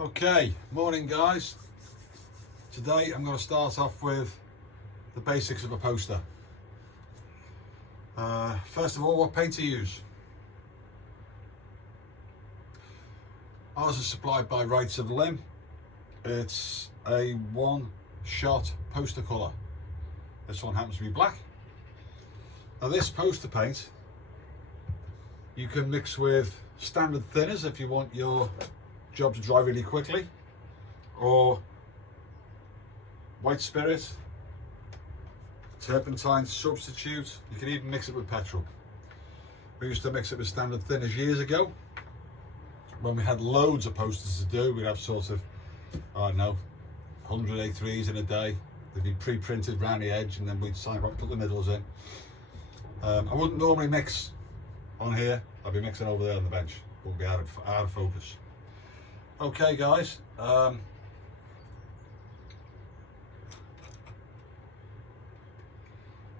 Okay, morning guys. Today I'm going to start off with the basics of a poster. First of all, what paint to use. Ours is supplied by Rights of Limb. It's a one-shot poster colour. This one happens to be black. Now this poster paint you can mix with standard thinners if you want your job to dry really quickly, or white spirit, turpentine substitute. You can even mix it with petrol. We used to mix it with standard thinners years ago when we had loads of posters to do. We'd have sort of, I don't know, 100 A3s in a day. They'd be pre-printed around the edge and then we'd sign up, put the middles in. I wouldn't normally mix on here. I'd be mixing over there on the bench. Wouldn't be out of focus. Okay guys,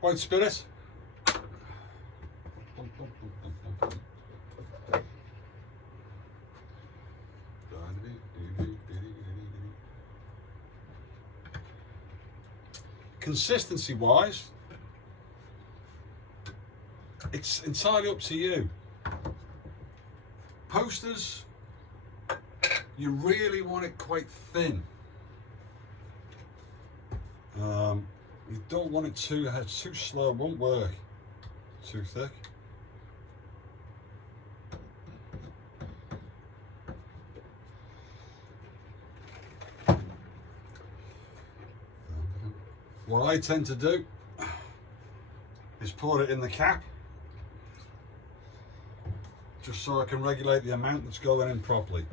white spirit. Consistency wise, it's entirely up to you. Posters, you really want it quite thin. You don't want it too slow, it won't work. Too thick. What I tend to do is pour it in the cap, just so I can regulate the amount that's going in properly.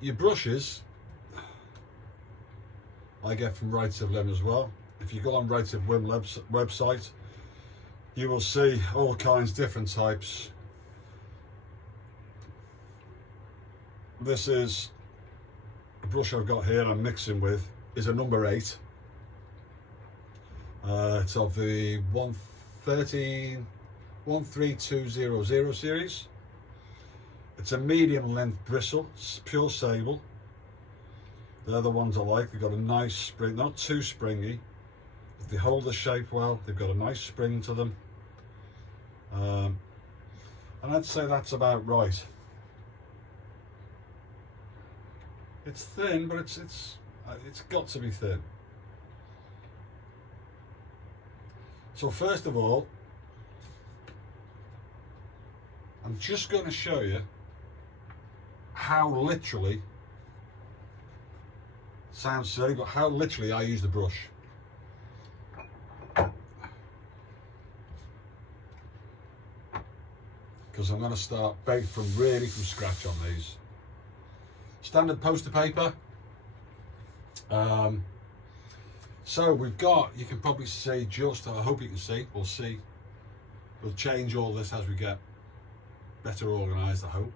Your brushes I get from Rights of Limb as well. If you go on Rights of Limb website, you will see all kinds, different types. This is a brush I've got here I'm mixing with, is a number 8. It's of the 13200 series. It's a medium length bristle, pure sable. They're the ones I like. They've got a nice spring, not too springy. They hold the shape well. They've got a nice spring to them. And I'd say that's about right. It's thin, but it's got to be thin. So first of all, I'm just going to show you how literally, sounds silly, but how literally I use the brush. Because I'm going to start from scratch on these. Standard poster paper. So we've got, you can probably see just, I hope you can see, we'll see. We'll change all this as we get better organised, I hope.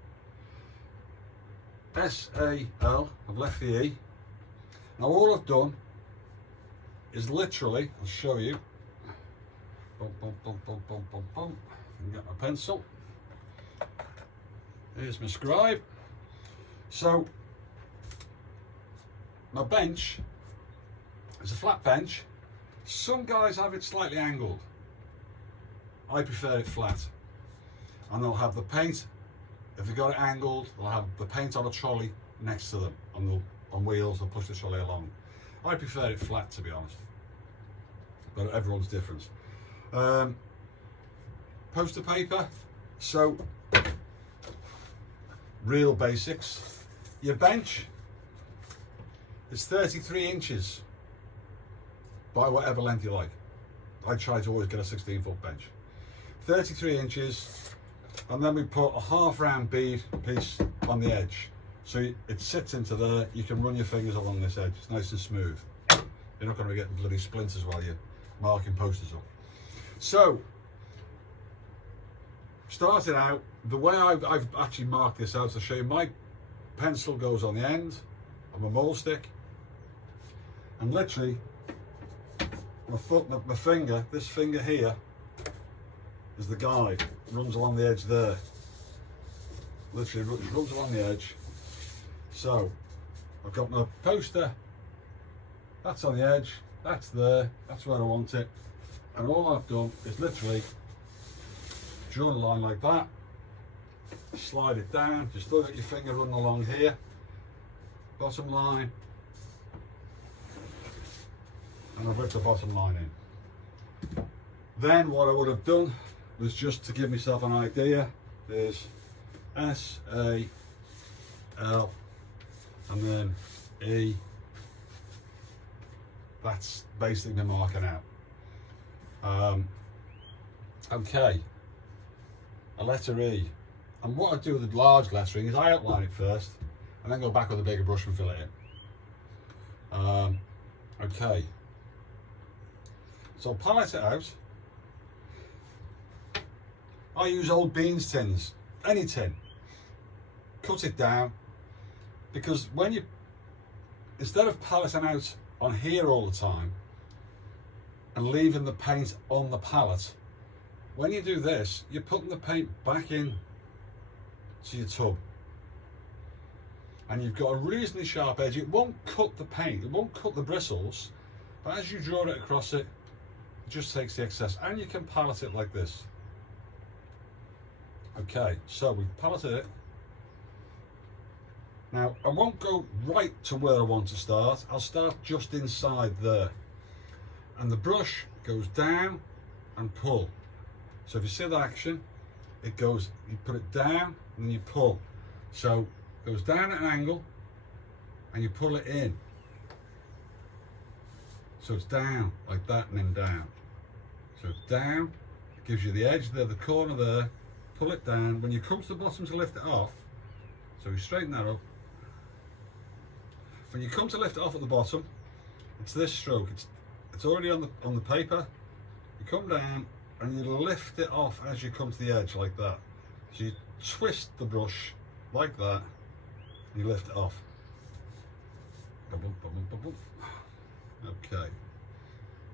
S-A-L, I've left the E. Now all I've done is literally, I'll show you. Boom, boom, boom, boom, boom, boom, boom. And get my pencil. Here's my scribe. So, my bench is a flat bench. Some guys have it slightly angled. I prefer it flat. And they'll have the paint, if they've got it angled, they'll have the paint on a trolley next to them on wheels. They'll push the trolley along. I prefer it flat, to be honest, but everyone's different. Poster paper, so real basics. Your bench is 33 inches by whatever length you like. I try to always get a 16-foot bench. 33 inches. And then we put a half round bead piece on the edge. So it sits into there, you can run your fingers along this edge, it's nice and smooth. You're not going to be getting bloody splinters while you're marking posters up. So, starting out, the way I've actually marked this out to show you, my pencil goes on the end of my mole stick, and literally my finger, this finger here, is the guide. It runs along the edge there. Literally runs along the edge. So I've got my poster, that's on the edge, that's there, that's where I want it. And all I've done is literally drawn a line like that, slide it down, just look at your finger running along here, bottom line, and I've ripped the bottom line in. Then what I would have done was, just to give myself an idea, is S, A, L, and then E. That's basically marking out. Okay, a letter E. And what I do with the large lettering is I outline it first and then go back with a bigger brush and fill it in. Okay, so I'll palette it out. I use old beans tins, any tin. Cut it down, because when you, instead of paletting out on here all the time and leaving the paint on the palette, when you do this, you're putting the paint back in to your tub, and you've got a reasonably sharp edge. It won't cut the paint, it won't cut the bristles, but as you draw it across it, it just takes the excess, and you can palette it like this. Okay, so we've paletted it. Now, I won't go right to where I want to start. I'll start just inside there. And the brush goes down and pull. So if you see that action, it goes, you put it down and then you pull. So it goes down at an angle and you pull it in. So it's down like that and then down. So it's down, it gives you the edge there, the corner there, pull it down. When you come to the bottom to lift it off, so you straighten that up. When you come to lift it off at the bottom, it's this stroke. It's already on the paper. You come down and you lift it off as you come to the edge like that. So you twist the brush like that and you lift it off. Okay.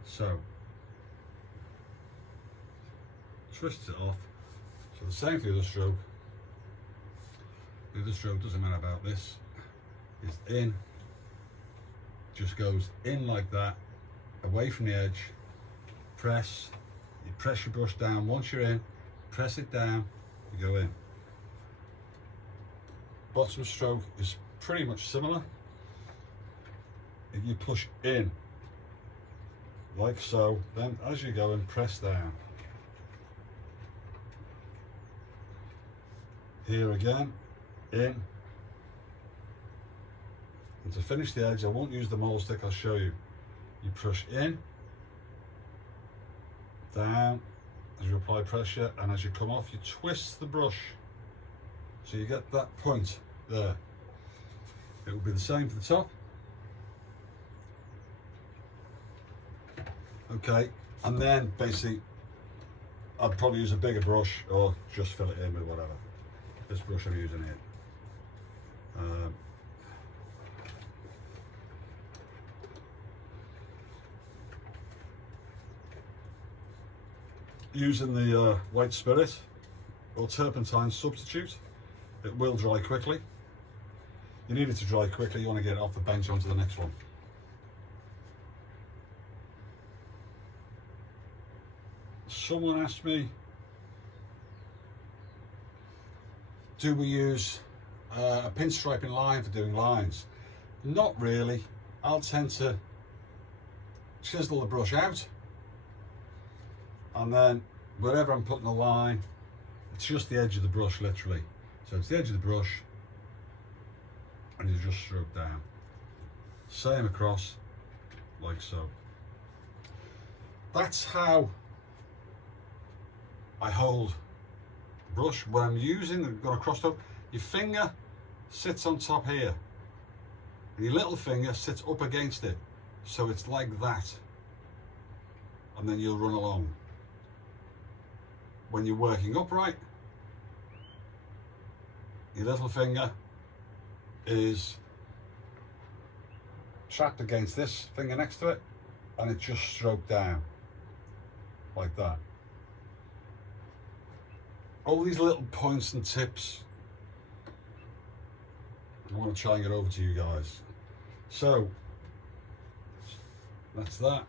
So twist it off. So the same for the other stroke. The other stroke doesn't matter about this. It's in. Just goes in like that, away from the edge, press, you press your brush down. Once you're in, press it down, you go in. Bottom stroke is pretty much similar. If you push in, like so, then as you go in, press down. Here again, in. And to finish the edge, I won't use the mole stick, I'll show you. You push in, down, as you apply pressure, and as you come off, you twist the brush. So you get that point there. It will be the same for the top. Okay, and then basically, I'd probably use a bigger brush or just fill it in with whatever. This brush I'm using here. Using the white spirit or turpentine substitute, it will dry quickly. You need it to dry quickly, you want to get it off the bench onto the next one. Someone asked me, do we use a pinstriping line for doing lines? Not really. I'll tend to chisel the brush out, and then wherever I'm putting the line, it's just the edge of the brush, literally. So it's the edge of the brush, and you just stroke down. Same across, like so. That's how I hold the brush when I'm using, I've got a crossed up. Your finger sits on top here, and your little finger sits up against it. So it's like that. And then you'll run along. When you're working upright, your little finger is trapped against this finger next to it, and it just stroked down like that. All these little points and tips I want to try and get over to you guys. So that's that.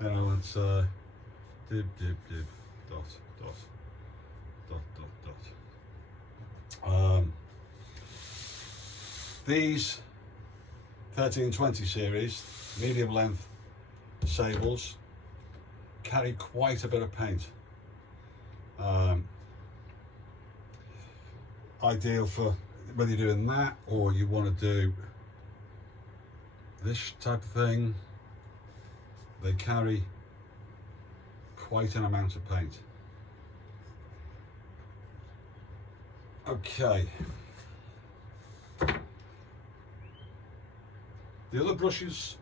Now it's dib, dot, dot. These 1320 series medium length sables carry quite a bit of paint. Ideal for whether you're doing that or you want to do this type of thing. They carry quite an amount of paint. Okay. The other brushes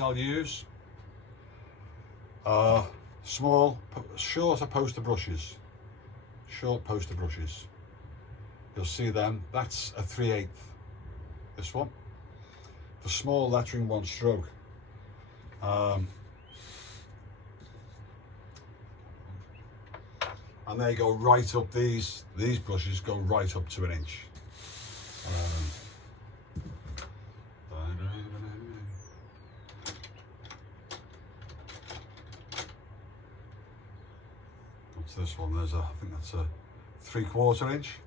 I'll use are small, shorter poster brushes. Short poster brushes. You'll see them. That's a 3/8. This one. For small lettering, 1 stroke. And they go right up. These brushes go right up to 1 inch. What's this one? I think that's a 3/4 inch.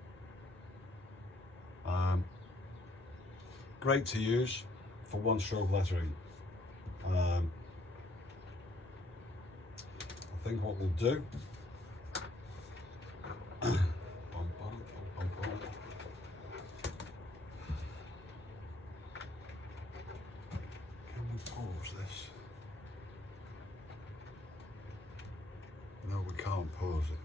Great to use for 1 stroke lettering. I think what we'll do. Can we pause this? No, we can't pause it.